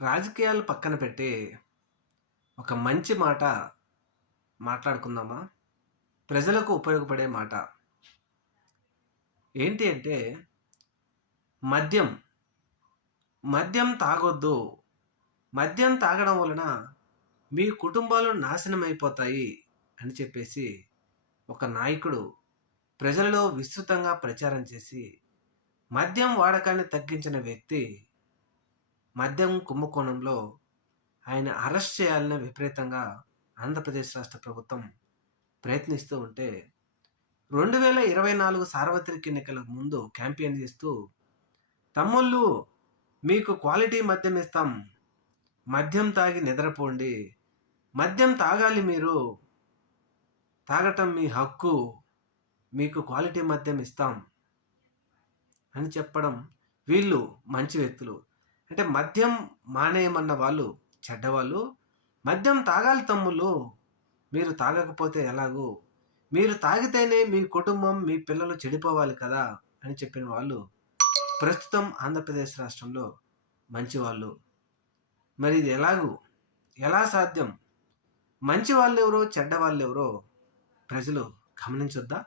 రాజకీయాలు పక్కన పెట్టి ఒక మంచి మాట మాట్లాడుకుందామా? ప్రజలకు ఉపయోగపడే మాట. ఏంటి అంటే మద్యం. మద్యం తాగొద్దు. మద్యం తాగడం వలన మీ కుటుంబాలు నాశనం అయిపోతాయి అని చెప్పేసి ఒక నాయకుడు ప్రజలలో విస్తృతంగా ప్రచారం చేసి మద్యం వాడకాన్ని తగ్గించిన వ్యక్తి మద్యం కుంభకోణంలో ఆయన అరెస్ట్ చేయాలని విపరీతంగా ఆంధ్రప్రదేశ్ రాష్ట్ర ప్రభుత్వం ప్రయత్నిస్తూ ఉంటే 2024 సార్వత్రిక ఎన్నికల ముందు క్యాంపెయిన్ చేస్తూ తమ్ముళ్ళు మీకు క్వాలిటీ మద్యం ఇస్తాం, మద్యం తాగి నిద్రపోండి, మద్యం తాగాలి, మీరు తాగటం మీ హక్కు, మీకు క్వాలిటీ మద్యం ఇస్తాం అని చెప్పడం. వీళ్ళు మంచి వ్యక్తులు. అంటే మద్యం మానేయమన్న వాళ్ళు చెడ్డవాళ్ళు. మద్యం తాగాలి తమ్ముళ్ళు, మీరు తాగకపోతే ఎలాగూ, మీరు తాగితేనే మీ కుటుంబం మీ పిల్లలు చెడిపోవాలి కదా అని చెప్పిన వాళ్ళు ప్రస్తుతం ఆంధ్రప్రదేశ్ రాష్ట్రంలో మంచివాళ్ళు. మరి ఇది ఎలా సాధ్యం? మంచి వాళ్ళు ఎవరో చెడ్డ వాళ్ళు ఎవరో ప్రజలు గమనించొద్దా?